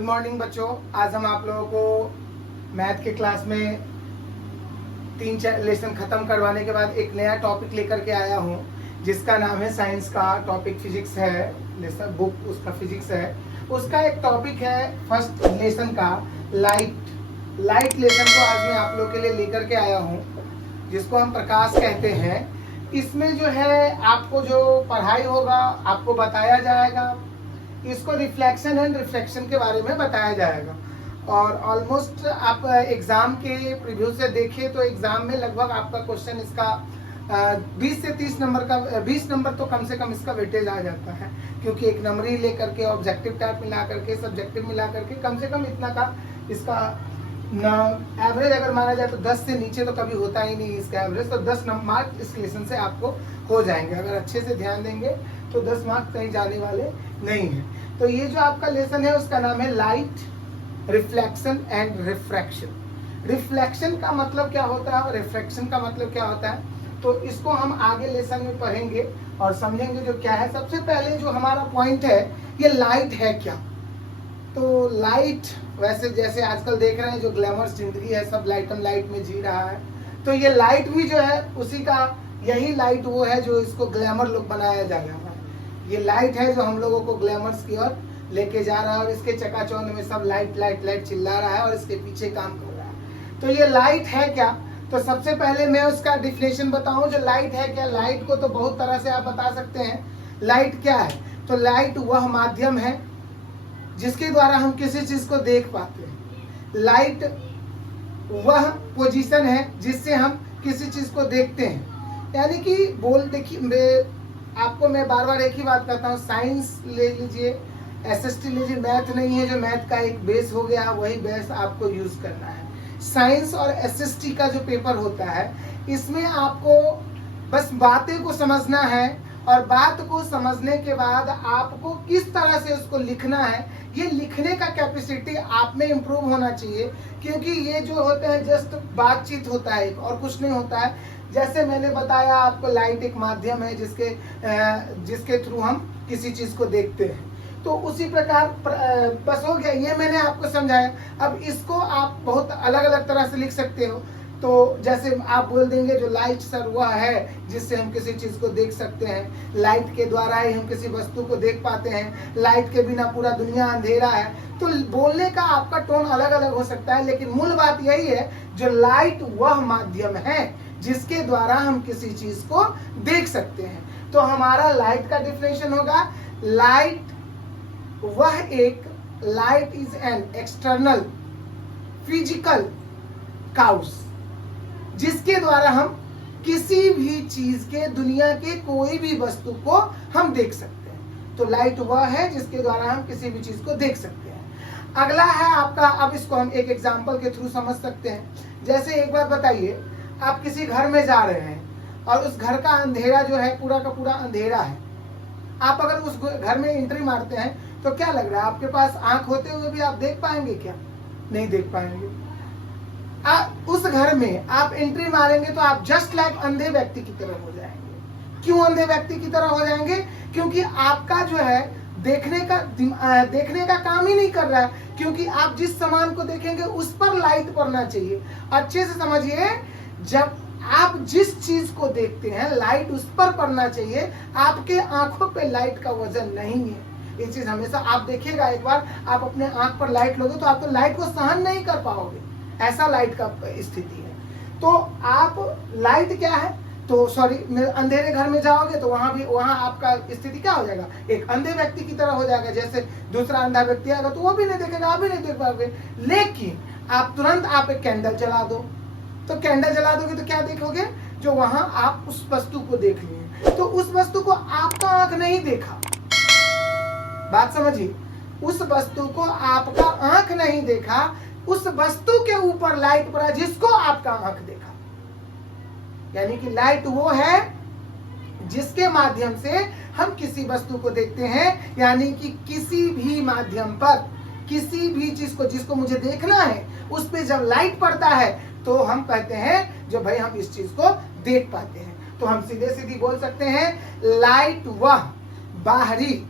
Good morning बच्चों। आज हम आप लोगों को मैथ के क्लास में 3-4 लेसन खत्म करवाने के बाद एक नया टॉपिक लेकर के आया हूँ, जिसका नाम है साइंस का टॉपिक फिजिक्स है। लेसन बुक उसका फिजिक्स है। उसका एक टॉपिक है फर्स्ट लेसन का लाइट लेसन को आज मैं आप लोग के लिए लेकर के आया हूँ, जिसको हम प्रकाश कहते हैं। इसमें जो है आपको जो पढ़ाई होगा आपको बताया जाएगा, इसको रिफ्लेक्शन एंड रिफ्रैक्शन के बारे में बताया जाएगा। और ऑलमोस्ट आप एग्जाम के प्रीव्यू से देखें तो एग्जाम में लगभग आपका क्वेश्चन इसका 20 से 30 नंबर का 20 नंबर तो कम से कम इसका वेटेज आ जाता है, क्योंकि एक नंबरी लेकर के ऑब्जेक्टिव टाइप मिला करके सब्जेक्टिव मिला करके कम से कम इतना का इसका एवरेज अगर माना जाए तो 10 से नीचे तो कभी होता ही नहीं इसका एवरेज। तो 10 मार्क इस लेसन से आपको हो जाएंगे अगर अच्छे से ध्यान देंगे तो 10 मार्क कहीं जाने वाले नहीं है। तो ये जो आपका लेसन है उसका नाम है light, reflection and refraction. Reflection का मतलब क्या होता है और रिफ्रैक्शन का मतलब क्या होता है, तो इसको हम आगे लेसन में पढ़ेंगे और समझेंगे जो क्या है। सबसे पहले जो हमारा पॉइंट है, ये लाइट है क्या। तो लाइट वैसे जैसे आजकल देख रहे हैं जो ग्लैमरस जिंदगी है, सब लाइट में जी रहा है। तो ये लाइट भी जो है उसी का यही लाइट वो है जो इसको ग्लैमर लुक बनाया जा रहा है। ये लाइट है जो हम लोगों को ग्लैमर्स की ओर लेके जा रहा है और इसके चकाचौंध में सब लाइट चिल्ला रहा है और इसके पीछे काम कर रहा है। तो ये लाइट है क्या, तो सबसे पहले मैं उसका डिफिनेशन बताऊं जो लाइट है क्या। लाइट को तो बहुत तरह से आप बता सकते हैं। लाइट क्या है, तो लाइट वह माध्यम है जिसके द्वारा हम किसी चीज को देख पाते हैं। लाइट वह पोजीशन है जिससे हम किसी चीज को देखते हैं। यानी कि देखिए आपको मैं बार बार एक ही बात कहता हूँ, साइंस ले लीजिए, एसएसटी लीजिए, मैथ नहीं है जो मैथ का एक बेस हो गया, वही बेस आपको यूज करना है। साइंस और एसएसटी का जो पेपर होता है इसमें आपको बस बातें को समझना है और बात को समझने के बाद आपको किस तरह से उसको लिखना है, ये लिखने का कैपेसिटी आप में इम्प्रूव होना चाहिए। क्योंकि ये जो होते हैं जस्ट बातचीत होता है और कुछ नहीं होता है। जैसे मैंने बताया आपको, लाइट एक माध्यम है जिसके थ्रू हम किसी चीज को देखते हैं। तो उसी प्रकार बस हो गया, ये मैंने आपको समझाया। अब इसको आप बहुत अलग अलग तरह से लिख सकते हो। तो जैसे आप बोल देंगे जो लाइट सर वह है जिससे हम किसी चीज को देख सकते हैं, लाइट के द्वारा ही हम किसी वस्तु को देख पाते हैं, लाइट के बिना पूरा दुनिया अंधेरा है। तो बोलने का आपका टोन अलग अलग हो सकता है, लेकिन मूल बात यही है जो लाइट वह माध्यम है जिसके द्वारा हम किसी चीज को देख सकते हैं। तो हमारा लाइट का डिफिनेशन होगा, light is an external physical cows जिसके द्वारा हम किसी भी चीज के, दुनिया के कोई भी वस्तु को हम देख सकते हैं। तो लाइट वह है जिसके द्वारा हम किसी भी चीज को देख सकते हैं। अगला है आपका, अब इसको हम एक एग्जांपल के थ्रू समझ सकते हैं। जैसे एक बार बताइए, आप किसी घर में जा रहे हैं और उस घर का अंधेरा जो है पूरा का पूरा अंधेरा है। आप अगर उस घर में एंट्री मारते हैं तो क्या लग रहा है, आपके पास आंख होते हुए भी आप देख पाएंगे क्या? नहीं देख पाएंगे। उस घर में आप एंट्री मारेंगे तो आप जस्ट लाइक अंधे व्यक्ति की तरह हो जाएंगे। क्यों अंधे व्यक्ति की तरह हो जाएंगे? क्योंकि आपका जो है देखने का काम ही नहीं कर रहा है। क्योंकि आप जिस सामान को देखेंगे उस पर लाइट पड़ना चाहिए। अच्छे से समझिए, जब आप जिस चीज को देखते हैं लाइट उस पर पड़ना चाहिए। आपके आंखों पे लाइट का वजन नहीं है। ये चीज हमेशा आप देखिएगा, एक बार आप अपने आंख पर लाइट लोगे तो आप तो लाइट को सहन नहीं कर पाओगे, ऐसा लाइट का स्थिति है। तो आप लाइट क्या है, तो सॉरी, अंधेरे घर में जाओगे तो वहां आपका स्थिति क्या हो जाएगा, एक अंधे व्यक्ति की तरह हो जाएगा। जैसे दूसरा अंधा व्यक्ति आएगा तो वो भी नहीं देखेगा, आप भी नहीं देख पाओगे। लेकिन आप तुरंत आप एक कैंडल जला दो, तो कैंडल जला दोगे तो क्या देखोगे, जो वहां आप उस वस्तु को देख लिए। तो उस वस्तु को आपका आंख नहीं देखा, बात समझिए, उस वस्तु को आपका आंख नहीं देखा, उस वस्तु के ऊपर लाइट पड़ा जिसको आपका आंख देखा। यानी कि लाइट वो है जिसके माध्यम से हम किसी वस्तु को देखते हैं। यानी कि किसी भी माध्यम पर किसी भी चीज को जिसको मुझे देखना है उस पे जब लाइट पड़ता है तो हम कहते हैं जो भाई हम इस चीज को देख पाते हैं। तो हम सीधे सीधी बोल सकते हैं, लाइट वह बाहरी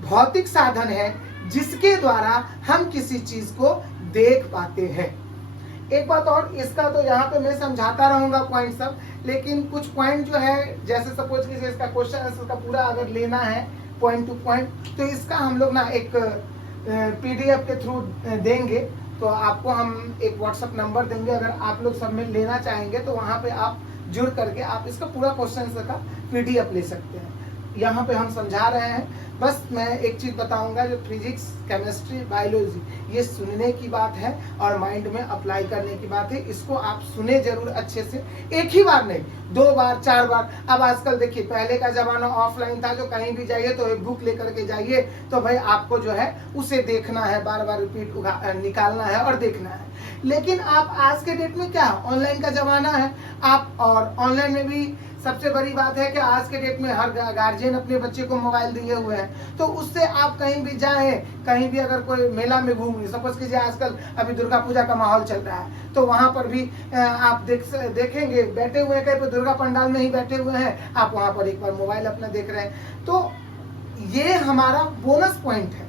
भौतिक साधन है जिसके द्वारा हम किसी चीज को देख पाते हैं। एक बात और, इसका तो यहाँ पे मैं समझाता रहूंगा पॉइंट सब, लेकिन कुछ पॉइंट जो है, जैसे सपोज कीजिए इसका क्वेश्चन आंसर का पूरा अगर लेना है पॉइंट टू पॉइंट, तो इसका हम लोग ना एक पीडीएफ के थ्रू देंगे। तो आपको हम एक व्हाट्सएप नंबर देंगे, अगर आप लोग सब में लेना चाहेंगे तो वहाँ पे आप जुड़ करके आप इसका पूरा क्वेश्चन आंसर का पीडीएफ ले सकते हैं। यहाँ पे हम समझा रहे हैं, बस मैं एक चीज बताऊंगा, जो फिजिक्स, केमिस्ट्री, बायोलॉजी, ये सुनने की बात है और माइंड में अप्लाई करने की बात है। इसको आप सुने जरूर अच्छे से, एक ही बार नहीं, 2 बार 4 बार। अब आजकल देखिए, पहले का जमाना ऑफलाइन था, जो कहीं भी जाइए तो एक बुक लेकर के जाइए, तो भाई आपको जो है उसे देखना है, बार बार रिपीट निकालना है और देखना है। लेकिन आप आज के डेट में क्या, ऑनलाइन का जमाना है आप, और ऑनलाइन में भी सबसे बड़ी बात है कि आज के डेट में हर गार्जियन अपने बच्चे को मोबाइल दिए हुए हैं, तो उससे आप कहीं भी जाएं, कहीं भी अगर कोई मेला में घूम, सपोज कीजिए आजकल अभी दुर्गा पूजा का माहौल चल रहा है, तो वहां पर भी आप देखेंगे बैठे हुए हैं, कहीं पर दुर्गा पंडाल में ही बैठे हुए हैं, आप वहां पर एक बार मोबाइल अपना देख रहे हैं। तो ये हमारा बोनस पॉइंट है।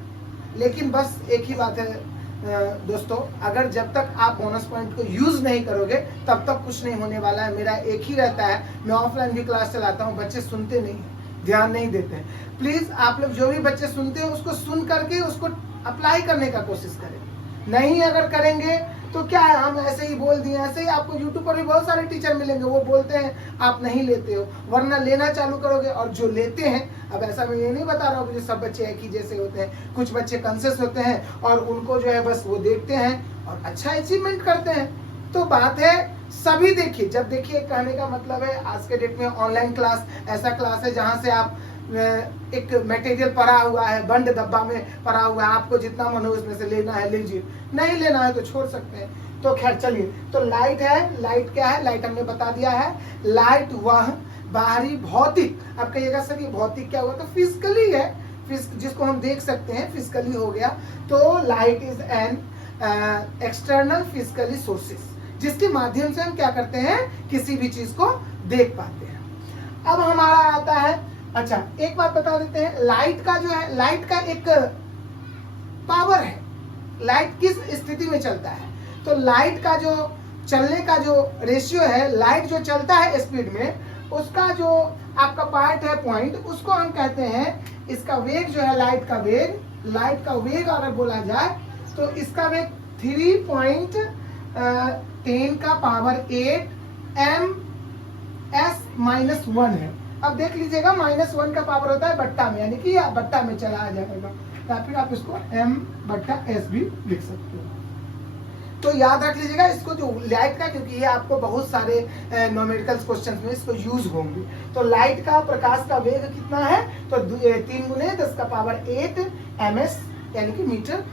लेकिन बस एक ही बात है दोस्तों, अगर जब तक आप बोनस पॉइंट को यूज नहीं करोगे तब तक कुछ नहीं होने वाला है। मेरा एक ही रहता है, मैं ऑफलाइन भी क्लास चलाता हूँ, बच्चे सुनते नहीं हैं, ध्यान नहीं देते हैं। प्लीज आप लोग जो भी बच्चे सुनते हैं उसको सुन करके उसको अप्लाई करने का कोशिश करें। नहीं अगर करेंगे तो क्या है, हम ऐसे ही बोल दिए, ऐसे ही आपको यूट्यूब पर भी बहुत सारे टीचर मिलेंगे, वो बोलते हैं, आप नहीं लेते हो, वरना लेना चालू करोगे। और जो लेते हैं, अब ऐसा मैं ये नहीं बता रहा हूँ कि सब बच्चे एक ही जैसे होते हैं, कुछ बच्चे कॉन्शियस होते हैं और उनको जो है बस वो देखते हैं और अच्छा अचीवमेंट करते हैं। तो बात है सभी देखिए, जब देखिए, कहने का मतलब है आज के डेट में ऑनलाइन क्लास ऐसा क्लास है जहाँ से आप एक मटेरियल पड़ा हुआ है, बंद डब्बा में पड़ा हुआ है, आपको जितना मन हो उसमें से लेना है लीजिए, नहीं लेना है तो छोड़ सकते हैं। तो खैर चलिए, तो लाइट है, लाइट क्या है, लाइट हमने बता दिया है। लाइट वह बाहरी भौतिक, आप कहिएगा सर ये भौतिक क्या हुआ, तो फिजिकली है, जिसको हम देख सकते हैं, फिजिकली हो गया। तो light is an external physically sources, जिसके माध्यम से हम क्या करते हैं, किसी भी चीज को देख पाते हैं। अब हमारा आता है, अच्छा एक बात बता देते हैं, लाइट का जो है, लाइट का एक पावर है, लाइट किस स्थिति में चलता है। तो लाइट का जो चलने का जो रेशियो है, लाइट जो चलता है स्पीड में, उसका जो आपका पार्ट है पॉइंट, उसको हम कहते हैं, इसका वेग जो है, लाइट का वेग, लाइट का वेग अगर बोला जाए तो इसका वेग 3.10 का पावर 8 ms-1 है। अब देख लीजिएगा, -1 का पावर होता है बट्टा में, यानी कि बट्टा में चला जाएगा, या फिर आप इसको m/s भी लिख सकते हो। तो याद रख लीजिएगा इसको, जो लाइट का, क्योंकि ये आपको बहुत सारे न्यूमेरिकल क्वेश्चन में इसको यूज होंगे। तो लाइट का प्रकाश का वेग कितना है, तो 3 × 10 का पावर 8 ms यानी कि मीटर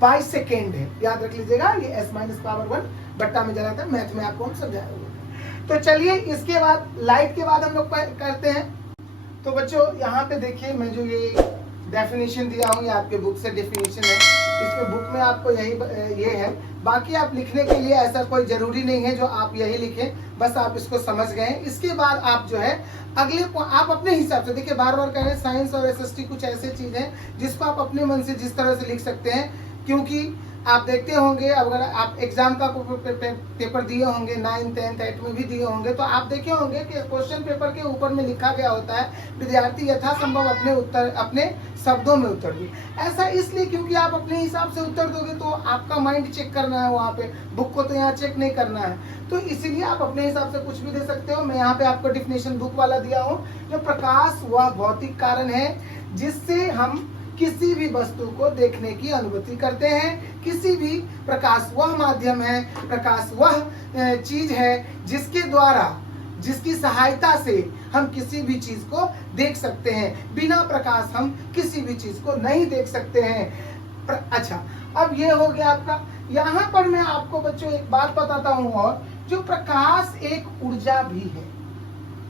बाय सेकेंड है। याद रख लीजिएगा, ये s-1 बट्टा में चला था, मैथ में आपको हम समझाएंगे। तो चलिए, इसके बाद लाइट के बाद हम लोग करते हैं। तो बच्चों यहाँ पे देखिए, मैं जो ये डेफिनेशन दिया हूँ, ये आपके बुक से डेफिनेशन है, इसमें बुक में आपको यही ये है। बाकी आप लिखने के लिए ऐसा कोई जरूरी नहीं है जो आप यही लिखें, बस आप इसको समझ गए। इसके बाद आप जो है अगले आप अपने हिसाब से देखिए, बार बार कह रहे हैं साइंस और एसएसटी कुछ ऐसे चीज है जिसको आप अपने मन से जिस तरह से लिख सकते हैं। क्योंकि आप देखते होंगे, अगर आप एग्जाम का पेपर दिए होंगे, 9th 10th 8th में भी दिए होंगे, तो आप देखे होंगे कि क्वेश्चन पेपर के ऊपर में लिखा गया होता है, विद्यार्थी यथासंभव अपने उत्तर अपने शब्दों में उत्तर दे। ऐसा इसलिए क्योंकि आप अपने हिसाब से उत्तर दोगे तो आपका माइंड चेक करना है वहाँ पे, बुक को तो यहाँ चेक नहीं करना है। तो इसीलिए आप अपने हिसाब से कुछ भी दे सकते हो। मैं यहाँ पे आपको डिफिनेशन बुक वाला दिया हूँ, जो प्रकाश वह भौतिक कारण है जिससे हम किसी भी वस्तु को देखने की अनुमति करते हैं। किसी भी प्रकाश वह माध्यम है, प्रकाश वह चीज है जिसके द्वारा, जिसकी सहायता से हम किसी भी चीज को देख सकते हैं। बिना प्रकाश हम किसी भी चीज को नहीं देख सकते हैं। अच्छा, अब ये हो गया आपका। यहाँ पर मैं आपको बच्चों एक बात बताता हूँ, और जो प्रकाश एक ऊर्जा भी है।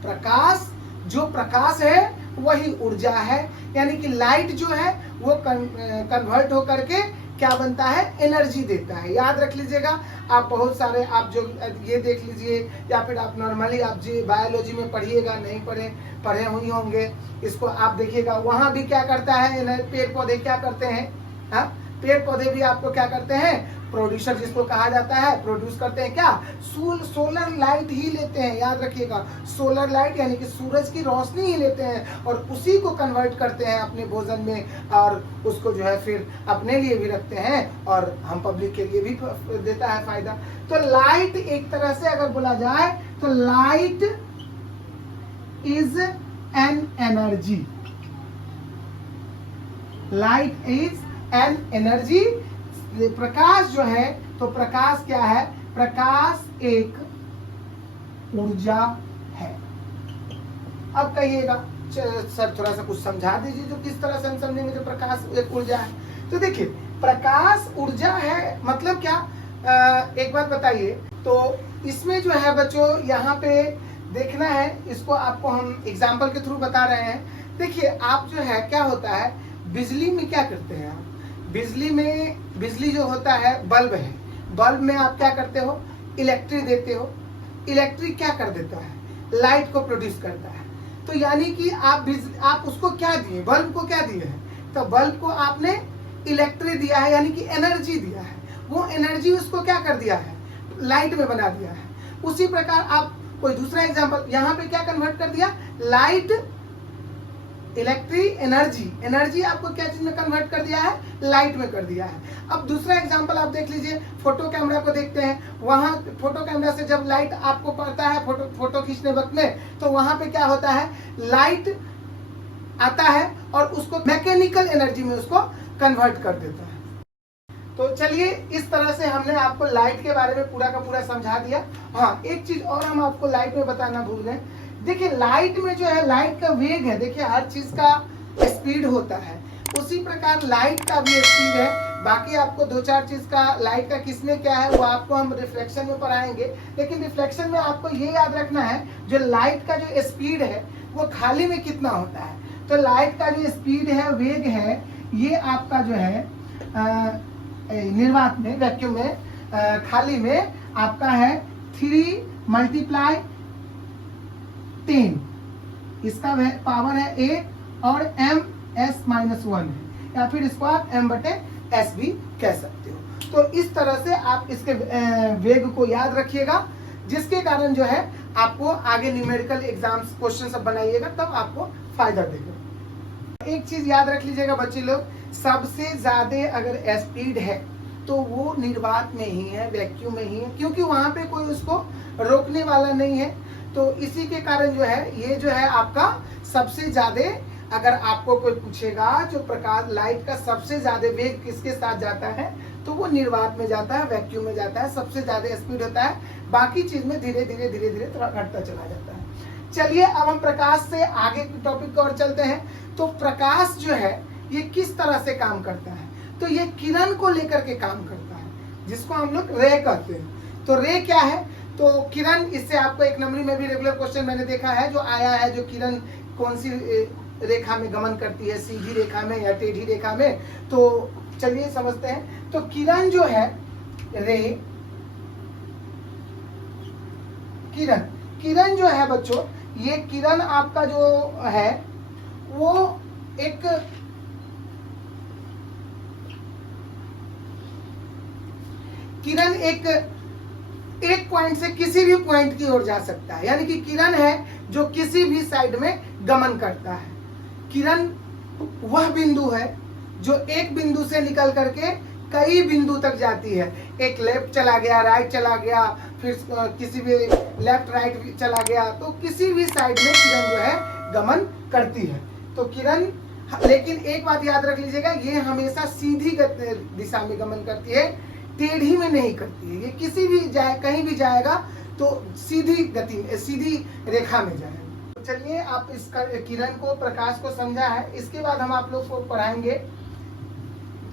प्रकाश, जो प्रकाश है वही ऊर्जा है, यानी कि लाइट जो है वो कन्वर्ट होकर के क्या बनता है, एनर्जी देता है। याद रख लीजिएगा, आप बहुत सारे आप जो ये देख लीजिए, या फिर आप नॉर्मली आप जी बायोलॉजी में पढ़िएगा, नहीं पढ़े हुए होंगे, इसको आप देखिएगा, वहां भी क्या करता है, पेड़ पौधे क्या करते हैं, हाँ, पेड़ पौधे भी आपको क्या करते हैं, प्रोड्यूसर जिसको कहा जाता है, प्रोड्यूस करते हैं क्या, सोलर लाइट ही लेते हैं, याद रखिएगा, सोलर लाइट यानी कि सूरज की रोशनी ही लेते हैं और उसी को कन्वर्ट करते हैं अपने भोजन में और उसको जो है फिर अपने लिए भी रखते हैं और हम पब्लिक के लिए भी देता है फायदा। तो लाइट एक तरह से अगर बोला जाए तो light is an energy, light is an energy. प्रकाश जो है, तो प्रकाश क्या है, प्रकाश एक ऊर्जा है। अब कहिएगा सर थोड़ा सा कुछ समझा दीजिए जो किस तरह से हम समझेंगे जो प्रकाश एक ऊर्जा है। तो देखिए प्रकाश ऊर्जा है मतलब क्या, एक बात बताइए। तो इसमें जो है बच्चों यहाँ पे देखना है, इसको आपको हम एग्जाम्पल के थ्रू बता रहे हैं। देखिए आप जो है क्या होता है, बिजली में क्या करते हैं आप, बिजली में, बिजली जो होता है बल्ब है, बल्ब में आप क्या करते हो, इलेक्ट्रिक देते हो, इलेक्ट्रिक क्या कर देता है, लाइट को प्रोड्यूस करता है। तो यानी कि आप उसको क्या दिए, बल्ब को क्या दिए हैं, तो बल्ब को आपने इलेक्ट्रिक दिया है यानी कि एनर्जी दिया है, वो एनर्जी उसको क्या कर दिया है, लाइट में बना दिया है। उसी प्रकार आप कोई दूसरा एग्जांपल यहाँ पे क्या कन्वर्ट कर दिया, लाइट इलेक्ट्रिक एनर्जी, एनर्जी आपको क्या चीज में कन्वर्ट कर दिया है, लाइट में कर दिया है। अब दूसरा एग्जांपल आप देख लीजिए, फोटो कैमरा को देखते हैं, वहां फोटो कैमरा से जब लाइट आपको पड़ता है फोटो खींचने वक्त में, तो वहां पे क्या होता है, लाइट आता है और उसको मैकेनिकल एनर्जी में उसको कन्वर्ट कर देता है। तो चलिए इस तरह से हमने आपको लाइट के बारे में पूरा का पूरा समझा दिया। हाँ, एक चीज और हम आपको लाइट में बताना भूल गए। देखिए लाइट में जो है, लाइट का वेग है, देखिए हर चीज का स्पीड होता है, उसी प्रकार लाइट का भी स्पीड है। बाकी आपको दो चार चीज का लाइट का किसमें क्या है वो आपको हम रिफ्लेक्शन में पढ़ाएंगे, लेकिन रिफ्लेक्शन में आपको ये याद रखना है जो लाइट का जो स्पीड है वो खाली में कितना होता है। तो लाइट का जो स्पीड है, वेग है, ये आपका जो है निर्वात में, वैक्यूम में, खाली में आपका है 3 × 10, इसका पावर है 8 और m(s−1) है, या फिर इसको आप m/s भी कह सकते हो। तो इस तरह से आप इसके वेग को याद रखिएगा, जिसके कारण जो है आपको आगे न्यूमेरिकल एग्जाम्स क्वेश्चन सब बनाइएगा तब आपको फायदा देगा। एक चीज याद रख लीजिएगा बच्चे लोग, सबसे ज्यादा अगर स्पीड है तो वो निर्वात में ही है, वैक्यूम में ही है, क्योंकि वहां पे कोई उसको रोकने वाला नहीं है। तो इसी के कारण जो है ये जो है आपका सबसे ज्यादा, अगर आपको कोई पूछेगा जो प्रकाश लाइट का सबसे ज्यादा वेग किसके साथ जाता है, तो वो निर्वात में जाता है, वैक्यूम में जाता है, सबसे ज्यादा स्पीड होता है। बाकी चीज में धीरे धीरे थोड़ा घटता चला जाता है। चलिए अब हम प्रकाश से आगे के टॉपिक को और चलते हैं। तो प्रकाश जो है ये किस तरह से काम करता है, तो ये किरण को लेकर के काम करता है, जिसको हम लोग रे कहते हैं। तो रे क्या है, तो किरण, इससे आपको एक नंबरी में भी रेगुलर क्वेश्चन मैंने देखा है जो आया है, जो किरण कौन सी रेखा में गमन करती है, सीधी रेखा में या टेढ़ी रेखा में। तो चलिए समझते हैं। तो किरण जो है, रे, किरण जो है बच्चों, ये किरण आपका जो है वो एक किरण एक पॉइंट से किसी भी पॉइंट की ओर जा सकता है, यानी कि किरण है जो किसी भी साइड में गमन करता है। किरण वह बिंदु है जो एक बिंदु से निकल करके कई बिंदु तक जाती है। एक लेफ्ट चला गया, राइट चला गया, फिर किसी भी लेफ्ट राइट चला गया, तो किसी भी साइड में किरण जो है गमन करती है। तो किरण, लेकिन एक बात याद रख लीजिएगा, ये हमेशा सीधी दिशा में गमन करती है, टेढ़ी में नहीं करती है। ये किसी भी कहीं भी जाएगा तो सीधी गति, सीधी रेखा में जाएगा। तो चलिए आप इस किरण को, प्रकाश को समझा है। इसके बाद हम आप लोग को पढ़ाएंगे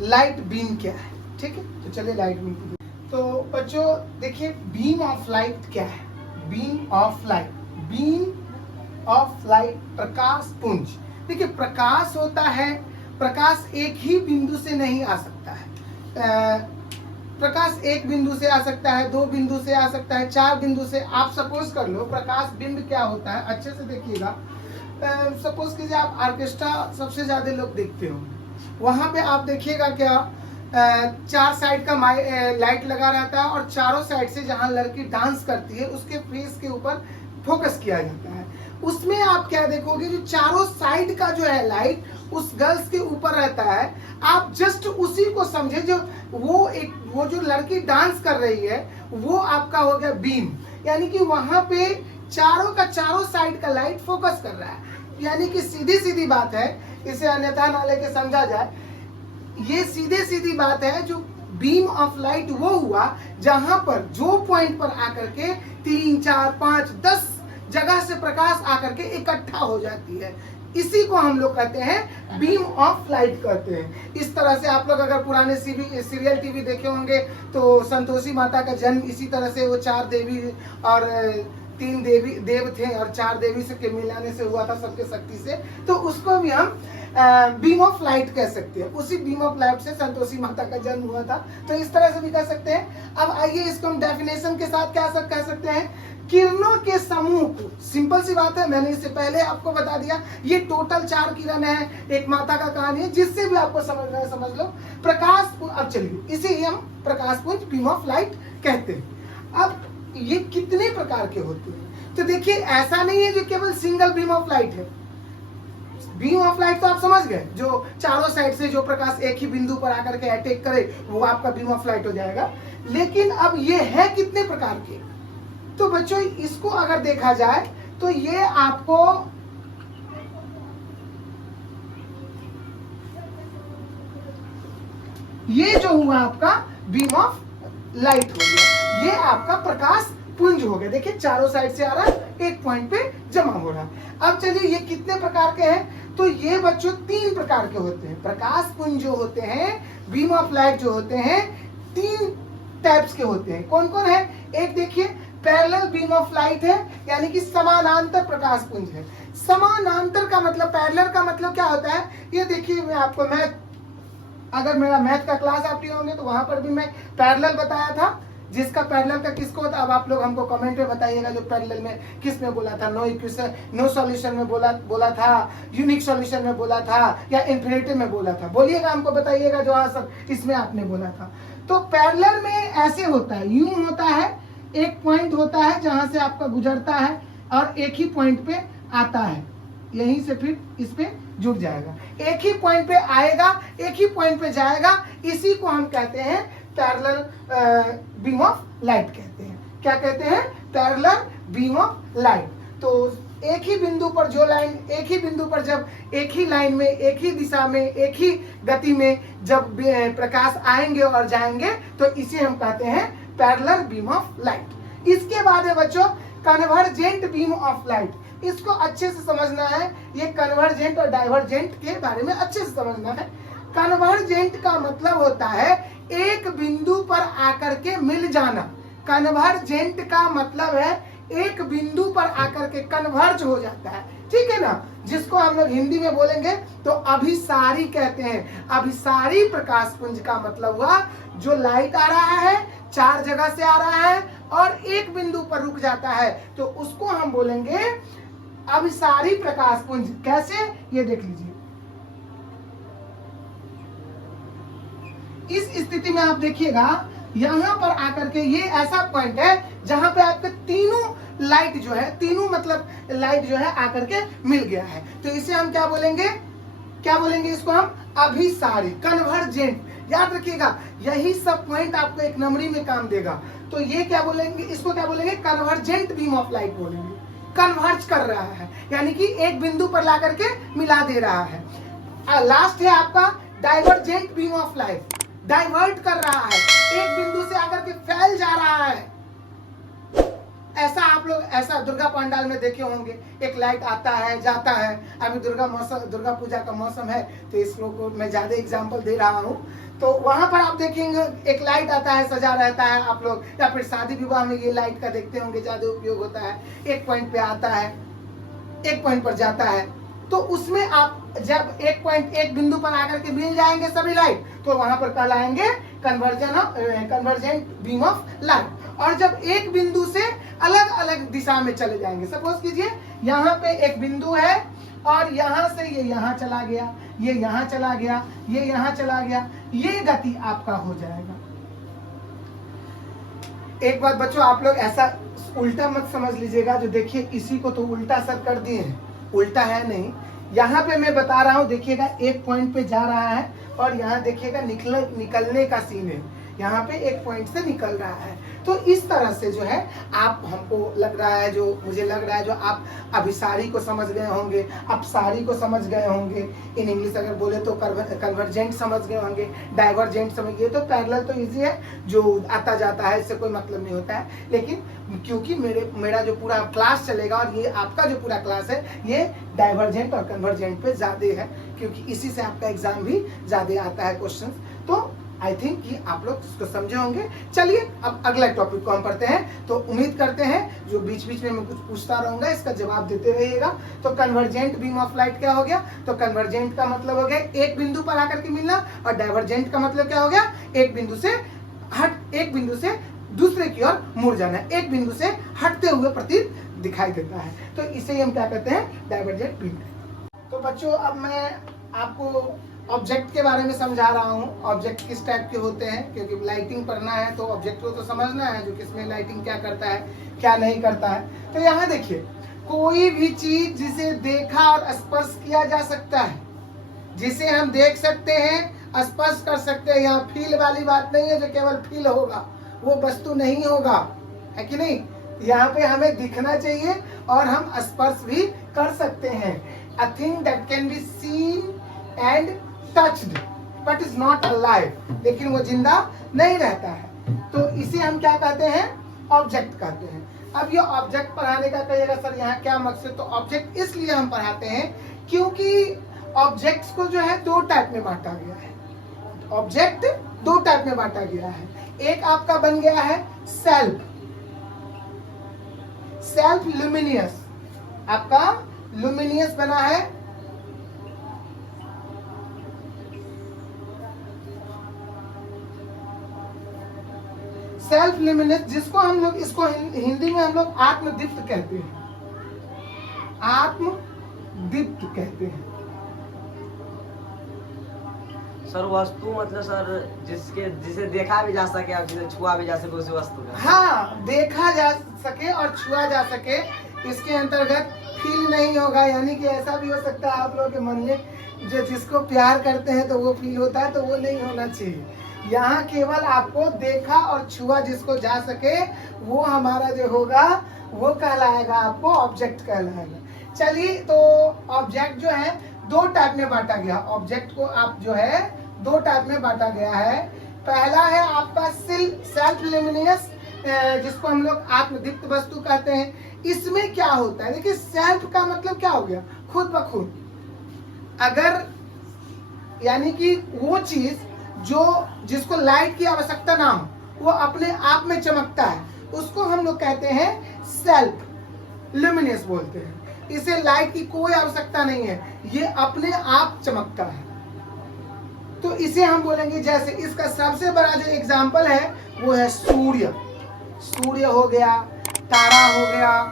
लाइट बीम क्या है, ठीक है। तो चलिए लाइट बीम की, तो बच्चों देखिए बीम ऑफ लाइट क्या है। Beam of light, beam of light, प्रकाश पुंज। देखिए प्रकाश होता है, प्रकाश एक ही बिंदु से नहीं आ सकता है। प्रकाश एक बिंदु से आ सकता है, 2 बिंदु से आ सकता है, 4 बिंदु से। आप सपोज कर लो प्रकाश बिंब क्या होता है, अच्छे से देखिएगा। सपोज कीजिए आप ऑर्केस्ट्रा सबसे ज्यादा लोग देखते हो, वहां पे आप देखिएगा क्या, चार साइड का लाइट लगा रहता है और चारों साइड से जहां लड़की डांस करती है उसके फेस के ऊपर फोकस किया जाता है। उसमें आप क्या देखोगे, जो चारों साइड का जो है लाइट उस गर्ल्स के ऊपर रहता है। आप जस्ट उसी को समझे, जो वो जो लड़की डांस कर रही है वो आपका हो गया बीम, यानी कि वहां पे चारों का चारों साइड का लाइट फोकस कर रहा है। यानी कि सीधी सीधी बात है, इसे अन्यथा ना लेके समझा जाए, ये सीधे सीधी बात है, जो बीम ऑफ लाइट वो हुआ जहां पर जो पॉइंट पर आकर के 3, 4, 5, 10 जगह से प्रकाश आकर के इकट्ठा हो जाती है। इसी को हम लोग कहते हैं बीम ऑफ लाइट कहते हैं। इस तरह से आप लोग अगर पुराने सीरियल टीवी देखे होंगे तो संतोषी माता का जन्म इसी तरह से, वो 4 देवी और 3 देव थे और 4 देवी से के मिलाने से हुआ था, सबके शक्ति से। तो उसको भी हम बीम ऑफ लाइट कह सकते हैं। उसी बीम ऑफ लाइट से संतोषी माता का जन्म हुआ था, तो इस तरह से भी कह सकते हैं। अब आइए इसको हम डेफिनेशन के साथ क्या कह सकते हैं, किरणों के समूह को। सिंपल सी बात है, मैंने इससे पहले आपको बता दिया, ये टोटल 4 किरण है, एक माता का कहानी है, जिससे भी आपको समझना है समझ लो। प्रकाश, अब चलिए इसे हम प्रकाश पुंज बीम ऑफ लाइट कहते हैं। अब ये कितने प्रकार के होते हैं, तो देखिए ऐसा नहीं है जो केवल सिंगल बीम ऑफ लाइट है। बीम ऑफ लाइट तो आप समझ गए, जो चारों साइड से जो प्रकाश एक ही बिंदु पर आकर के अटैक करे वो आपका बीम ऑफ लाइट हो जाएगा। लेकिन अब ये है कितने प्रकार के, तो बच्चों इसको अगर देखा जाए तो ये आपको ये जो हुआ आपका बीम ऑफ लाइट हो गया, ये आपका प्रकाश पुंज हो गया। देखिए चारों साइड से आ रहा है, एक पॉइंट पे जमा हो रहा है। अब चलिए ये कितने प्रकार के हैं, तो ये बच्चों 3 प्रकार के होते हैं। प्रकाश पुंज जो होते हैं, बीम ऑफ लाइट जो होते हैं, 3 टाइप्स के होते हैं। कौन कौन है, एक देखिए पैरेलल बीम ऑफ लाइट है, यानी कि समानांतर प्रकाश पुंज है। समानांतर का मतलब, पैरेलल का मतलब क्या होता है, ये देखिए मैं आपको अगर मेरा मैथ का क्लास आप लिए होंगे तो वहां पर भी मैं पैरेलल बताया था, जिसका पैरेलल का किसको होता है। अब आप लोग हमको कमेंट में बताइएगा जो पैरेलल में किस में बोला था, नो इक्वेशन नो सॉल्यूशन में बोला था, यूनिक सॉल्यूशन में बोला था, या इन्फिनिटिव में बोला था। बोलिएगा, हमको बताइएगा जो आंसर इसमें आपने बोला था। तो पैरेलल में ऐसे होता है, यूं होता है, एक पॉइंट होता है जहां से आपका गुजरता है और एक ही पॉइंट पे आता है, यहीं से फिर इस पे जुड़ जाएगा, एक ही पॉइंट पे आएगा, एक ही पॉइंट पे जाएगा। इसी को हम कहते हैं पैरेलल बीम ऑफ लाइट कहते हैं। क्या कहते हैं, पैरेलल बीम ऑफ लाइट। तो एक ही बिंदु पर जो लाइन, एक ही बिंदु पर जब एक ही लाइन में, एक ही दिशा में, एक ही गति में जब प्रकाश आएंगे और जाएंगे, तो इसे हम कहते हैं पैरेलल बीम ऑफ लाइट। इसके बाद है बच्चों कन्वर्जेंट बीम ऑफ लाइट। इसको अच्छे से समझना है, ये कन्वर्जेंट और डाइवर्जेंट के बारे में अच्छे से समझना है। कन्वर्जेंट का मतलब होता है एक बिंदु पर आकर के मिल जाना। कन्वर्जेंट का मतलब है एक बिंदु पर आकर के कन्वर्ज हो जाता है, ठीक है ना, जिसको हम लोग हिंदी में बोलेंगे तो अभिसारी कहते हैं। अभिसारी प्रकाश पुंज का मतलब हुआ जो लाइट आ रहा है, 4 जगह से आ रहा है और एक बिंदु पर रुक जाता है, तो उसको हम बोलेंगे अभिसारी प्रकाश पुंज। कैसे, ये देख लीजिए। इस स्थिति में आप देखिएगा, यहां पर आकर के ये ऐसा पॉइंट है जहां पे आपके तीनों लाइट जो है, तीनों मतलब लाइट जो है आकर के मिल गया है, तो इसे हम क्या बोलेंगे, क्या बोलेंगे इसको हम अभिसारी, कन्वर्जेंट। याद रखिएगा, यही सब पॉइंट आपको एक नंबरी में काम देगा। तो ये क्या बोलेंगे, इसको क्या बोलेंगे, कन्वर्जेंट बीम ऑफ लाइट बोलेंगे। कन्वर्ज कर रहा है, यानी कि एक बिंदु पर ला करके मिला दे रहा है। लास्ट है आपका divergent beam of light. Divert कर रहा है, एक बिंदु से आकर के फैल जा रहा है। ऐसा आप लोग ऐसा दुर्गा पंडाल में देखे होंगे, एक लाइट आता है जाता है। अभी दुर्गा पूजा का मौसम है, तो इसको को मैं ज्यादा एग्जांपल दे रहा हूँ। तो वहां पर आप देखेंगे एक लाइट आता है, सजा रहता है, आप लोग या फिर शादी विवाह में ये लाइट का देखते होंगे, ज्यादा उपयोग होता है। एक पॉइंट पे आता है, एक पॉइंट पर जाता है, तो उसमें आप जब एक बिंदु पर आकर के मिल जाएंगे सभी लाइट, तो वहां पर कहलाएंगे कन्वर्जेंट बीम ऑफ लाइट। और जब एक बिंदु से अलग अलग दिशा में चले जाएंगे, सपोज कीजिए यहाँ पे एक बिंदु है और यहां से ये यहां चला गया, ये यहां चला गया, ये यहां चला गया, ये गति आपका हो जाएगा। एक बात बच्चों, आप लोग ऐसा उल्टा मत समझ लीजिएगा, जो देखिए इसी को तो उल्टा सर कर दिए हैं, उल्टा है नहीं। यहाँ पे मैं बता रहा हूँ, देखिएगा एक पॉइंट पे जा रहा है और यहाँ देखिएगा निकलने का सीन है, यहाँ पे एक पॉइंट से निकल रहा है। तो इस तरह से जो है आप, हमको लग रहा है, जो मुझे लग रहा है, जो आप अभिसारी को समझ गए होंगे, अपसारी को समझ गए होंगे, इन इंग्लिश अगर बोले तो कन्वर्जेंट समझ गए होंगे, डाइवर्जेंट समझ गए, तो पैरेलल तो इजी है, जो आता जाता है इससे कोई मतलब नहीं होता है। लेकिन क्योंकि मेरा जो पूरा क्लास चलेगा और ये आपका जो पूरा क्लास है ये डाइवर्जेंट और कन्वर्जेंट पे ज्यादा है, क्योंकि इसी से आपका एग्जाम भी ज्यादा आता है क्वेश्चन। तो आई थिंक कि आप लोग इसको समझे होंगे। चलिए अब अगला टॉपिक को हम पढ़ते हैं। तो उम्मीद करते हैं जो बीच बीच में मैं कुछ पूछता रहूंगा इसका जवाब देते रहिएगा। तो कन्वर्जेंट बीम ऑफ लाइट क्या हो गया? तो कन्वर्जेंट का मतलब हो गया एक बिंदु पर आकर के मिलना, और डाइवर्जेंट का मतलब क्या हो गया? एक बिंदु से दूसरे की ओर मुड़ जाना, एक बिंदु से हटते हुए प्रतीत दिखाई देता है। तो इसे हम क्या कहते हैं? Divergent beam. तो बच्चों अब मैं आपको ऑब्जेक्ट के बारे में समझा रहा हूँ, ऑब्जेक्ट किस टाइप के होते हैं, क्योंकि लाइटिंग पढ़ना है तो ऑब्जेक्ट को तो समझना है, जो किसमें लाइटिंग क्या करता है क्या नहीं करता है। तो यहाँ देखिए, कोई भी चीज जिसे देखा और स्पर्श किया जा सकता है, जिसे हम देख सकते हैं, स्पर्श कर सकते हैं, यहाँ फील वाली बात नहीं है जो केवल फील होगा, वो वस्तु नहीं होगा, है कि नहीं? यहाँ पे हमें दिखना चाहिए और हम स्पर्श भी कर सकते हैं। A thing that can be seen and touched but is not alive, लेकिन वो जिंदा नहीं रहता है। तो इसे हम क्या कहते हैं? ऑब्जेक्ट कहते हैं। अब ये ऑब्जेक्ट पढ़ाने का कहिएगा सर यहाँ क्या मकसद? तो ऑब्जेक्ट इसलिए हम पढ़ाते हैं क्योंकि ऑब्जेक्ट्स को जो है दो टाइप में बांटा गया है। ऑब्जेक्ट दो टाइप में बांटा गया है। एक आपका बन गया है सेल्फ ल्यूमिनियस, आपका ल्यूमिनियस बना है, सेल्फ ल्यूमिनियस, जिसको हम लोग, इसको हिंदी में हम लोग आत्मदीप्त कहते हैं, आत्मदीप्त कहते हैं। सर वस्तु मतलब सर जिसे देखा भी जा सके और जिसे छुआ भी जा सके उसे वस्तु है। हाँ, देखा जा सके और छुआ जा सके, इसके अंतर्गत फील नहीं होगा। यानी कि ऐसा भी हो सकता है आप लोगों के मन में, जो जिसको प्यार करते हैं तो वो फील होता है, तो वो नहीं होना चाहिए। यहाँ केवल आपको देखा और छुआ जिसको जा सके, वो हमारा जो होगा वो कहलाएगा, आपको ऑब्जेक्ट कहलाएगा। चलिए, तो ऑब्जेक्ट जो है दो टाइप में बांटा गया। ऑब्जेक्ट को आप जो है दो टाइप में बांटा गया है। पहला है आपका सेल्फ ल्यूमिनियस, जिसको हम लोग आत्मदीप्त वस्तु कहते हैं। इसमें क्या होता है? देखिए, सेल्फ का मतलब क्या हो गया? खुद ब खुद। अगर यानी कि वो चीज जिसको लाइट की आवश्यकता ना हो, वो अपने आप में चमकता है, उसको हम लोग कहते हैं सेल्फ ल्यूमिनियस बोलते हैं। इसे लाइट की कोई आवश्यकता नहीं है, ये अपने आप चमकता है। तो इसे हम बोलेंगे, जैसे इसका सबसे बड़ा जो एग्जाम्पल है वो है सूर्य। सूर्य हो गया, तारा हो गया,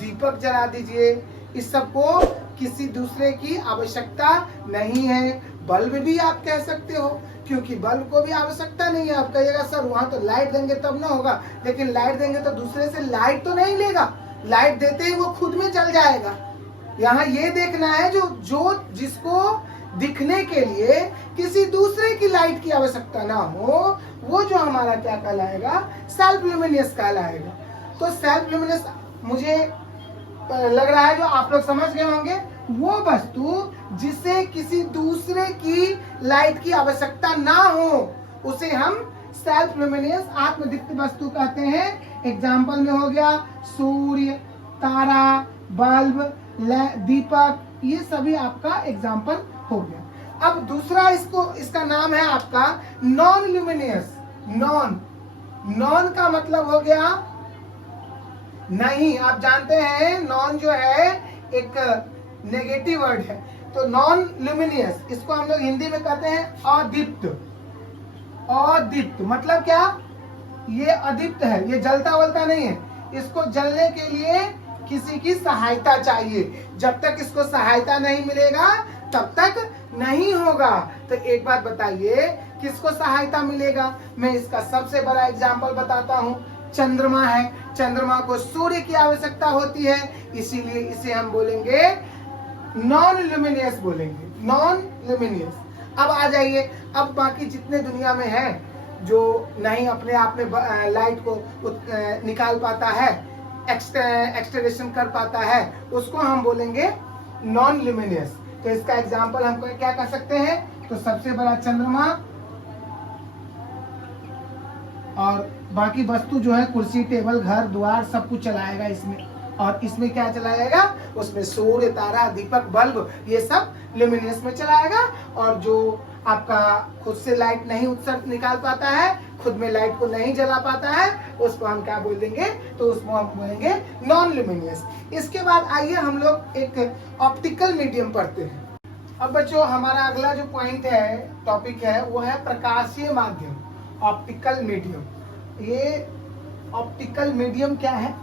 दीपक जला दीजिए, इस सबको किसी दूसरे की आवश्यकता नहीं है। बल्ब भी आप कह सकते हो, क्योंकि बल्ब को भी आवश्यकता नहीं है। आप कहिएगा सर वहां तो लाइट देंगे तब ना होगा, लेकिन लाइट देंगे तो दूसरे से लाइट तो नहीं लेगा, लाइट देते ही वो खुद में जल जाएगा। यहाँ ये देखना है जिसको दिखने के लिए किसी दूसरे की लाइट की आवश्यकता ना हो, वो जो हमारा क्या कहलाएगा? सेल्फ ल्यूमिनियस कहलाएगा। तो सेल्फ ल्यूमिनियस मुझे लग रहा है जो आप लोग समझ गए होंगे, वो वस्तु जिसे किसी दूसरे की लाइट की आवश्यकता ना हो, उसे हम सेल्फ ल्यूमिनियस आत्मदीप्त वस्तु कहते हैं। एग्जाम्पल में हो गया सूर्य, तारा, बल्ब, दीपक, ये सभी आपका एग्जाम्पल हो गया। अब दूसरा इसका नाम है आपका नॉन ल्यूमिनियस। नॉन का मतलब हो गया नहीं। आप जानते हैं नॉन जो है एक नेगेटिव वर्ड है। तो नॉन ल्यूमिनियस, इसको हम लोग हिंदी में कहते हैं अदीप्त। अदीप्त मतलब क्या? ये अदीप्त है, ये जलता वलता नहीं है। इसको जलने के लिए किसी की सहायता चाहिए। जब तक इसको सहायता नहीं मिलेगा तब तक नहीं होगा। तो एक बात बताइए, किसको सहायता मिलेगा? मैं इसका सबसे बड़ा एग्जाम्पल बताता हूँ। चंद्रमा है, चंद्रमा को सूर्य की आवश्यकता होती है, इसीलिए इसे हम बोलेंगे नॉन ल्यूमिनियस, बोलेंगे नॉन ल्यूमिनियस। अब आ जाइए, अब बाकी जितने दुनिया में है जो नहीं अपने आप में लाइट को निकाल पाता है, एक्सटेरेशन कर पाता है, उसको हम बोलेंगे नॉन ल्यूमिनियस। तो इसका एग्जाम्पल हम क्या कर सकते हैं? तो सबसे बड़ा चंद्रमा, और बाकी वस्तु जो है कुर्सी, टेबल, घर द्वार सब कुछ चलाएगा इसमें। और इसमें क्या चलाएगा? उसमें सूर्य, तारा, दीपक, बल्ब, ये सब ल्यूमिनियस में चलाएगा। और जो आपका खुद से लाइट नहीं उत्सर्ग निकाल पाता है, खुद में लाइट को नहीं जला पाता है, उसको हम क्या बोल देंगे? तो उसको हम बोलेंगे नॉन ल्यूमिनियस। इसके बाद आइए हम लोग एक ऑप्टिकल मीडियम पढ़ते हैं। अब बच्चों हमारा अगला जो पॉइंट है, टॉपिक है, वो है प्रकाशीय माध्यम, ऑप्टिकल मीडियम। ये ऑप्टिकल मीडियम क्या है?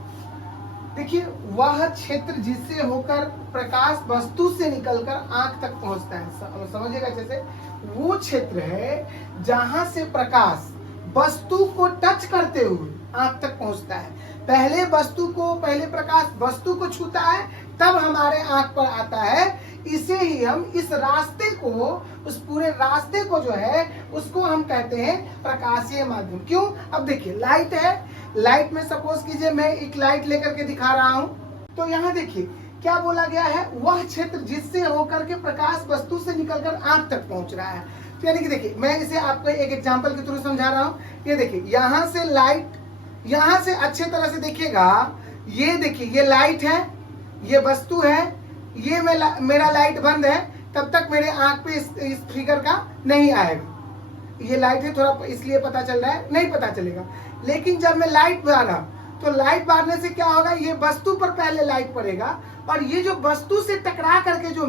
देखिए, वह क्षेत्र जिससे होकर प्रकाश वस्तु से निकलकर आंख तक पहुंचता है। समझिएगा, जैसे वो क्षेत्र है जहां से प्रकाश वस्तु को टच करते हुए आंख तक पहुंचता है। पहले प्रकाश वस्तु को छूता है, तब हमारे आंख पर आता है। इसे ही हम इस रास्ते को, उस पूरे रास्ते को जो है उसको हम कहते हैं प्रकाशीय माध्यम। क्यों? अब देखिए, लाइट है, लाइट में सपोज कीजिए मैं एक लाइट लेकर के दिखा रहा हूं, तो यहाँ देखिए क्या बोला गया है? वह क्षेत्र जिससे होकर के प्रकाश वस्तु से निकलकर आंख तक पहुंच रहा है। तो यानी कि देखिए, मैं इसे आपको एक एग्जांपल के थ्रू समझा रहा हूं। ये देखिए, यहाँ से लाइट, यहाँ से अच्छे तरह से देखिएगा, ये देखिए ये लाइट है, ये वस्तु है, ये मेरा लाइट बंद है, तब तक मेरे आंख पे इस फिगर का नहीं आएगा। ये लाइट है, थोड़ा इसलिए पता चल रहा है, नहीं पता चलेगा। लेकिन जब मैं लाइट मारा, तो लाइट मारने से क्या होगा? ये वस्तु पर पहले लाइट पड़ेगा, और ये जो वस्तु से टकरा करके जो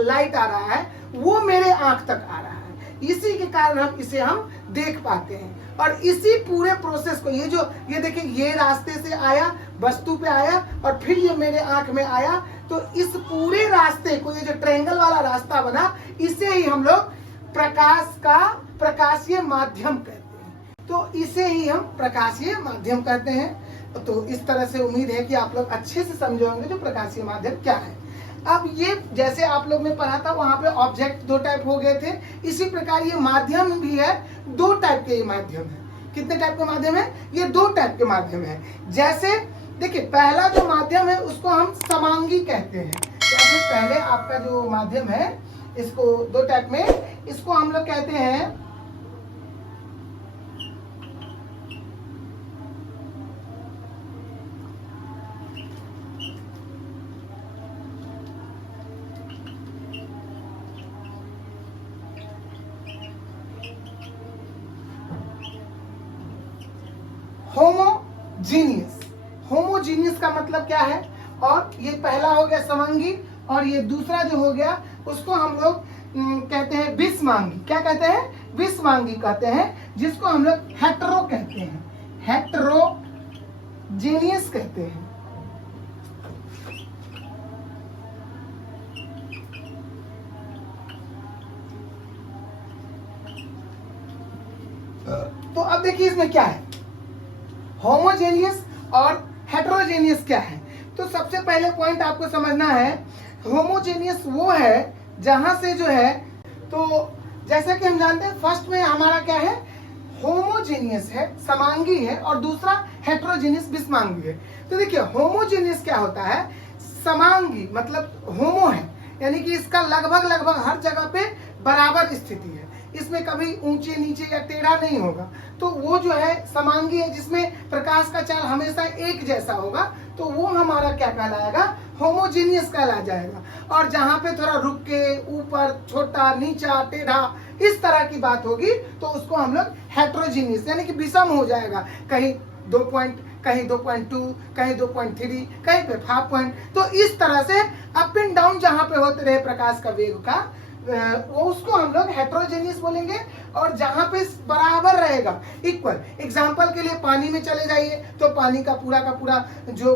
लाइट आ रहा है वो मेरे आंख तक आ रहा है। इसी के कारण हम इसे देख पाते हैं। और इसी पूरे प्रोसेस को, ये देखिए, ये रास्ते से आया, वस्तु पे आया, और फिर ये मेरे आंख में आया। तो इस पूरे रास्ते को, ये जो ट्रायंगल वाला रास्ता बना, इसे ही हम लोग प्रकाश का प्रकाशीय माध्यम कहते हैं। तो इसे ही हम प्रकाशीय माध्यम कहते हैं। तो इस तरह से उम्मीद है कि आप लोग अच्छे से समझे होंगे जो प्रकाशीय माध्यम क्या है। अब ये जैसे आप लोग ने पढ़ा था, वहां पे ऑब्जेक्ट दो टाइप हो गए थे, इसी प्रकार ये माध्यम भी है, दो टाइप के ये माध्यम है। कितने टाइप के माध्यम है? ये दो टाइप के माध्यम है। जैसे देखिए, पहला जो माध्यम है उसको हम समांगी कहते हैं। तो पहले आपका जो माध्यम है, इसको दो टाइप में, इसको हम लोग कहते हैं होमोजीनियस। होमोजीनियस का मतलब क्या है? और ये पहला हो गया समांगी, और ये दूसरा जो हो गया उसको हम लोग कहते हैं विषमांगी। क्या कहते हैं? विषमांगी कहते हैं, जिसको हम लोग हेटेरो कहते हैं, हेटेरोजीनियस कहते हैं। तो अब देखिए इसमें क्या है, होमोजेनियस और हेटेरोजेनियस क्या है। तो सबसे पहले पॉइंट आपको समझना है, होमोजेनियस वो है जहां से जो है, तो जैसा कि हम जानते हैं फर्स्ट में हमारा क्या है, होमोजेनियस है, समांगी है, और दूसरा हेटेरोजेनियस विषमांगी है। तो देखिए, होमोजेनियस क्या होता है? समांगी मतलब होमो है, यानी कि इसका लगभग हर जगह पे बराबर स्थिति है, इसमें कभी ऊंचे नीचे या टेढ़ा नहीं होगा। तो वो जो है समांगी है, जिसमें प्रकाश का चाल हमेशा एक जैसा होगा, तो वो हमारा क्या कहलाएगा? होमोजेनियस कहला जाएगा। और जहां पे थोड़ा रुक के, ऊपर, छोटा, नीचा, टेढ़ा, इस तरह की बात होगी, तो उसको हम लोग हेटेरोजेनियस यानी कि विषम हो जाएगा। कहीं 2 पॉइंट, कहीं 2.2, कहीं 2.3, कहीं पे 5 पॉइंट। तो इस तरह से अप एंड डाउन जहां पे होते रहे प्रकाश का वेग का, वो उसको हम लोग हेटेरोजेनियस बोलेंगे। और जहां पे बराबर रहेगा, इक्वल, एग्जांपल के लिए पानी में चले जाइए, तो पानी का पूरा जो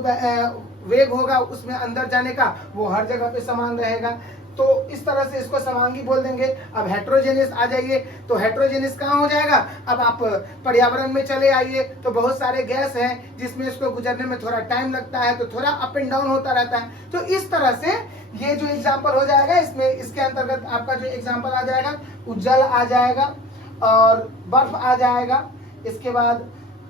वेग होगा उसमें अंदर जाने का वो हर जगह पे समान रहेगा। तो इस तरह से इसको समांगी बोल देंगे। अब हेट्रोजेनियस आ जाइए, तो हेट्रोजेनियस कहाँ हो जाएगा? अब आप पर्यावरण में चले आइए तो बहुत सारे गैस हैं जिसमें इसको गुजरने में थोड़ा टाइम लगता है, तो थोड़ा अप एंड डाउन होता रहता है। तो इस तरह से ये जो एग्जाम्पल हो जाएगा, इसमें इसके अंतर्गत आपका जो एग्जाम्पल आ जाएगा वो जल आ जाएगा और बर्फ आ जाएगा। इसके बाद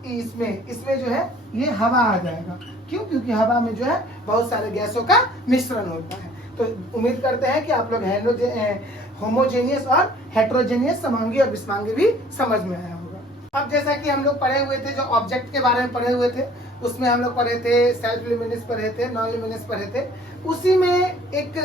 इसमें जो है ये हवा आ जाएगा। क्यों? क्योंकि हवा में जो है बहुत सारे गैसों का मिश्रण होता है। तो उम्मीद करते हैं कि आप लोग होमोजेनियस और हेट्रोजेनियस समांगी और विषमांगी भी समझ में आया होगा। अब जैसा कि हम लोग पढ़े हुए थे, जो ऑब्जेक्ट के बारे में पढ़े हुए थे, उसमें हम लोग पढ़े थे सेल्फ ल्यूमिनस पढ़े थे, नॉन ल्यूमिनस पढ़े थे। उसी में एक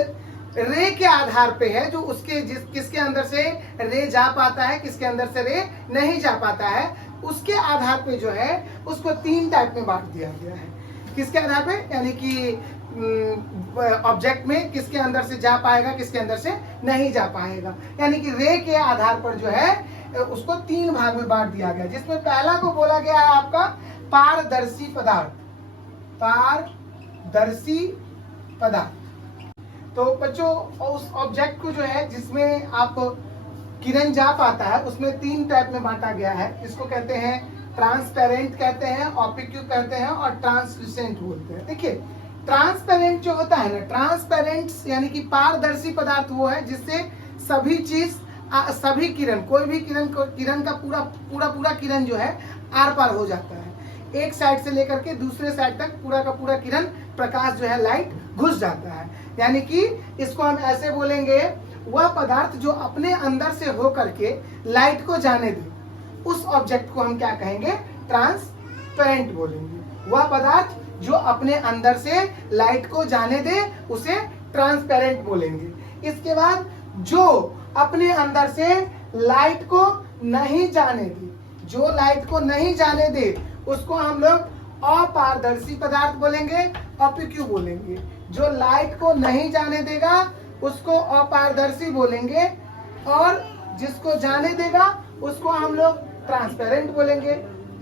रे के आधार पे है जो उसके किसके अंदर से रे जा पाता है, किसके अंदर से रे नहीं जा पाता है, उसके आधार पे जो है उसको 3 टाइप में बांट दिया गया है। किसके आधार पे? यानी कि ऑब्जेक्ट में किसके अंदर से जा पाएगा, किसके अंदर से नहीं जा पाएगा। यानी कि रे के आधार पर जो है उसको 3 भाग में बांट दिया गया, जिसमें पहला को बोला गया है आपका पारदर्शी पदार्थ। पारदर्शी पदार्थ। तो बच्चों उस ऑब्जेक्ट को जो है जिसमें आप किरण जा पाता है उसमें 3 टाइप में बांटा गया है। इसको कहते हैं ट्रांसपेरेंट कहते हैं, ऑपिक्यू कहते हैं और ट्रांसल्यूसेंट बोलते हैं। देखिए ट्रांसपेरेंट जो होता है ना, ट्रांसपेरेंट यानी कि पारदर्शी पदार्थ वो है जिससे सभी चीज सभी किरण, कोई भी किरण का पूरा किरण जो है आर पार हो जाता है। एक साइड से लेकर के दूसरे साइड तक पूरा का पूरा किरण प्रकाश जो है लाइट घुस जाता है। यानी कि इसको हम ऐसे बोलेंगे, वह पदार्थ जो अपने अंदर से हो करके लाइट को जाने दे, उस ऑब्जेक्ट को हम क्या कहेंगे? ट्रांसपेरेंट बोलेंगे। वह पदार्थ जो अपने अंदर से लाइट को जाने दे उसे ट्रांसपेरेंट बोलेंगे। इसके बाद जो अपने अंदर से लाइट को नहीं जाने दे, जो लाइट को नहीं जाने दे उसको हम लोग अपारदर्शी पदार्थ बोलेंगे, ऑपिक्यू बोलेंगे। जो लाइट को नहीं जाने देगा उसको अपारदर्शी बोलेंगे और जिसको जाने देगा उसको हम लोग ट्रांसपेरेंट बोलेंगे।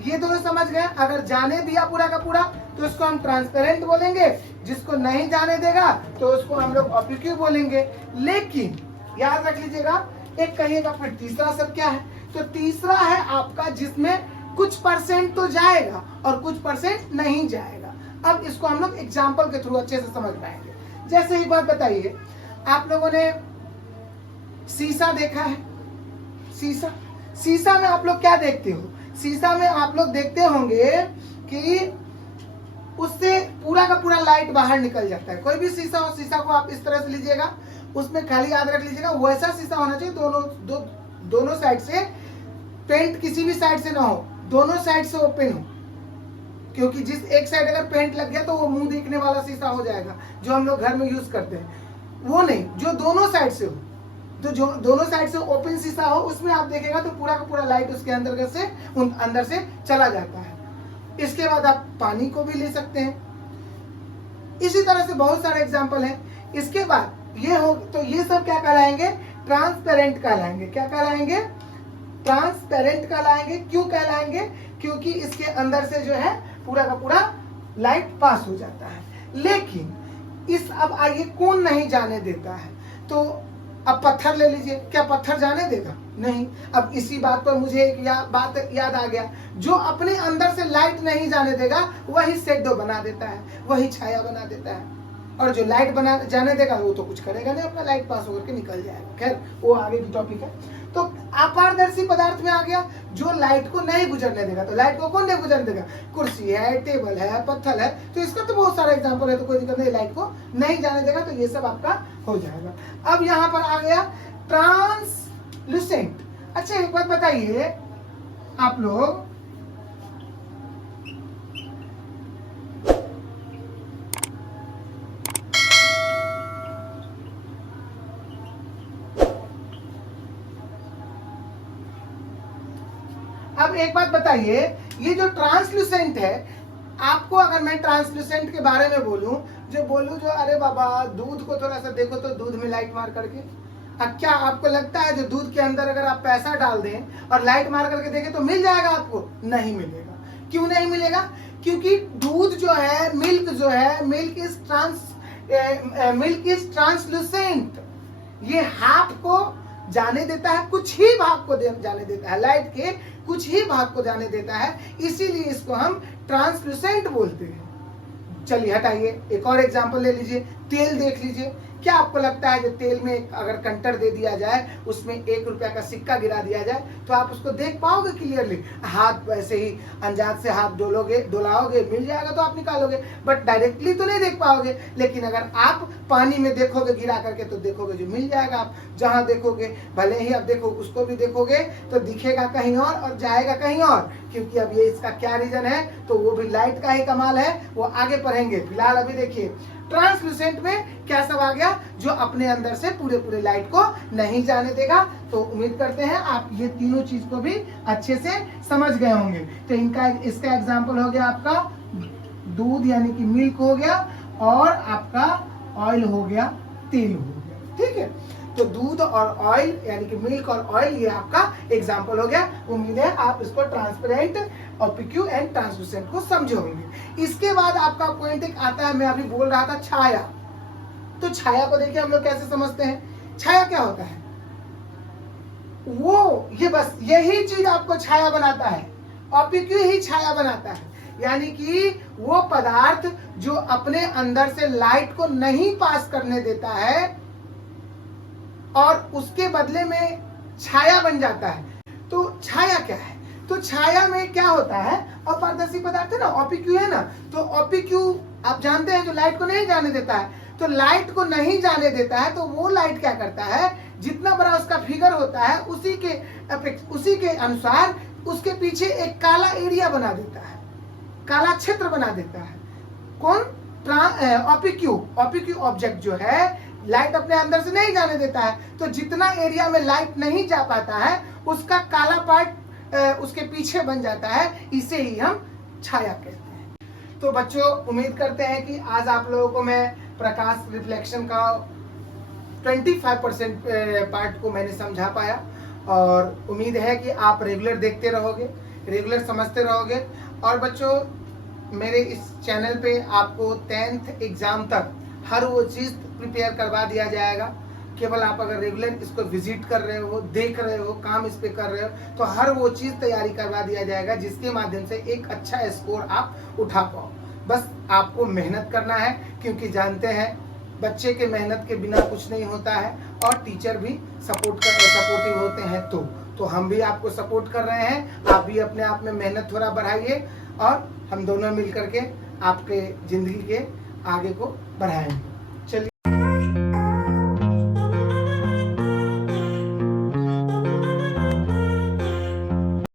ये दोनों समझ गए? अगर जाने दिया पूरा का पूरा तो उसको हम ट्रांसपेरेंट बोलेंगे, जिसको नहीं जाने देगा तो उसको हम लोग ऑपिक्यू बोलेंगे। लेकिन याद रख लीजिएगा, एक कहिएगा फिर तीसरा शब्द क्या है? तो तीसरा है आपका जिसमें कुछ परसेंट तो जाएगा और कुछ परसेंट नहीं जाएगा। अब इसको हम लोग एग्जाम्पल के थ्रू अच्छे से समझ पाएंगे। जैसे एक बात बताइए, आप लोगों ने शीशा देखा है? शीशा में आप लोग क्या देखते हो? शीशा में आप लोग देखते होंगे कि उससे पूरा का पूरा लाइट बाहर निकल जाता है। कोई भी शीशा हो, शीशा को आप इस तरह से लीजिएगा, उसमें खाली याद रख लीजिएगा वैसा शीशा होना चाहिए दोनों साइड से, पेंट किसी भी साइड से ना हो, दोनों साइड से ओपन हो। क्योंकि जिस एक साइड अगर पेंट लग गया तो वो मुंह देखने वाला शीशा हो जाएगा जो हम लोग घर में यूज करते हैं। वो नहीं, जो दोनों साइड से हो, तो जो दोनों साइड से ओपन शीशा हो उसमें आप देखेगा तो पूरा का पूरा लाइट उसके अंदर से चला जाता है। इसके बाद आप पानी को भी ले सकते हैं। इसी तरह से बहुत सारे एग्जाम्पल हैं। इसके बाद ये हो तो ये सब क्या कहलाएंगे? ट्रांसपेरेंट कहलाएंगे। क्या कहलाएंगे? ट्रांसपेरेंट कहलाएंगे। क्यों कहलाएंगे? क्योंकि इसके अंदर से जो है पूरा का पूरा लाइट पास हो जाता है। लेकिन अब आइए कौन नहीं जाने देता है? तो अब पत्थर ले लीजिए, क्या पत्थर जाने देगा? नहीं। अब इसी बात पर मुझे एक बात याद आ गया, जो अपने अंदर से लाइट नहीं जाने देगा वही शेडो बना देता है, वही छाया बना देता है। और जो लाइट बना जाने देगा वो तो कुछ करेगा नहीं, अपना लाइट पास होकर के निकल जाएगा। खैर वो आगे की टॉपिक है। तो अपारदर्शी पदार्थ में आ गया जो लाइट को नहीं गुजरने देगा। तो लाइट को कौन नहीं गुजरने देगा? कुर्सी है, टेबल है, पत्थर है। तो इसका तो बहुत सारा एग्जांपल है, तो कोई दिक्कत नहीं, लाइट को नहीं जाने देगा। तो ये सब आपका हो जाएगा। अब यहाँ पर आ गया ट्रांसल्यूसेंट। अच्छा एक बात बताइए आप लोग, अब एक बात बताइए, ये जो ट्रांसल्यूसेंट है, आपको अगर मैं ट्रांसल्यूसेंट के बारे में बोलूं जो अरे बाबा दूध को थोड़ा सा देखो तो दूध में लाइट मार करके, अब क्या आपको लगता है जो दूध के अंदर अगर आप पैसा डाल दें और लाइट मार करके देखें तो मिल जाएगा आपको? नहीं मिलेगा। क्यों नहीं मिलेगा? क्योंकि दूध जो है, मिल्क जो है, मिल्क इज ट्रांसलूसेंट। ये हाफ को जाने देता है, कुछ ही भाग को जाने देता है, लाइट के कुछ ही भाग को जाने देता है, इसीलिए इसको हम ट्रांसलूसेंट बोलते हैं। चलिए हटाइए, एक और एग्जांपल ले लीजिए। तेल देख लीजिए। क्या आपको लगता है जो तेल में अगर कंटर दे दिया जाए, उसमें 1 रुपया का सिक्का गिरा दिया जाए, तो आप उसको देख पाओगे क्लियरली? हाथ वैसे ही अंदाज से हाथ डोलाओगे, मिल जाएगा तो आप निकालोगे, बट डायरेक्टली तो नहीं देख पाओगे। लेकिन अगर आप पानी में देखोगे गिरा करके, तो देखोगे जो मिल जाएगा। आप जहां देखोगे, भले ही आप देखो उसको भी देखोगे तो दिखेगा कहीं और जाएगा कहीं और, क्योंकि अब ये इसका क्या रीजन है, तो वो भी लाइट का ही कमाल है, वो आगे पढ़ेंगे। फिलहाल अभी देखिए ट्रांसलूसेंट में क्या सब आ गया, जो अपने अंदर से पूरे लाइट को नहीं जाने देगा। तो उम्मीद करते हैं आप ये तीनों चीज को भी अच्छे से समझ गए होंगे। तो इसका एग्जांपल हो गया आपका दूध यानी कि मिल्क हो गया, और आपका ऑयल हो गया, तेल हो गया। ठीक है, तो दूध और ऑयल यानी कि मिल्क और ऑयल, ये आपका एग्जांपल हो गया। उम्मीद है आप इसको ट्रांसपेरेंट, ओपिक्यू एंड ट्रांसलूसेंट को समझे होंगे। इसके बाद आपका पॉइंट एक आता है, मैं अभी बोल रहा था छाया। तो छाया को देखिए हम लोग कैसे समझते हैं। छाया क्या होता है? वो ये बस यही चीज आपको छाया बनाता है, ओपिक्यू ही छाया बनाता है। यानी कि वो पदार्थ जो अपने अंदर से लाइट को नहीं पास करने देता है और उसके बदले में छाया बन जाता है। तो छाया क्या है? तो छाया में क्या होता है, अपारदर्शी पदार्थ है ना, ओपिक्यू है ना। तो ओपिक्यू आप जानते हैं जो लाइट को नहीं जाने देता है। तो लाइट को नहीं जाने देता है, तो वो लाइट क्या करता है, जितना बड़ा उसका फिगर होता है उसी के अनुसार उसके पीछे एक काला एरिया बना देता है, काला क्षेत्र बना देता है। कौन? ओपिक्यू ऑब्जेक्ट जो है लाइट अपने अंदर से नहीं जाने देता है, तो जितना एरिया में लाइट नहीं जा पाता है उसका काला पार्ट उसके पीछे बन जाता है। इसे ही हम छाया कहते हैं। तो बच्चों, उम्मीद करते हैं कि आज आप लोगों को मैं प्रकाश रिफ्लेक्शन का 25% पार्ट को मैंने समझा पाया, और उम्मीद है कि आप रेगुलर देखते रहोगे, रेगुलर समझते रहोगे। और बच्चों, मेरे इस चैनल पे आपको 10th एग्जाम तक हर वो चीज़ प्रिपेयर करवा दिया जाएगा। केवल आप अगर रेगुलर इसको विजिट कर रहे हो, देख रहे हो, काम इस पे कर रहे हो, तो हर वो चीज़ तैयारी करवा दिया जाएगा जिसके माध्यम से एक अच्छा स्कोर आप उठा पाओ। बस आपको मेहनत करना है, क्योंकि जानते हैं बच्चे के मेहनत के बिना कुछ नहीं होता है, और टीचर भी सपोर्टिव होते हैं। तो हम भी आपको सपोर्ट कर रहे हैं। आप भी अपने आप में मेहनत थोड़ा बढ़ाइए, और हम दोनों मिल करके आपके ज़िंदगी के आगे को बढ़ाएंगे।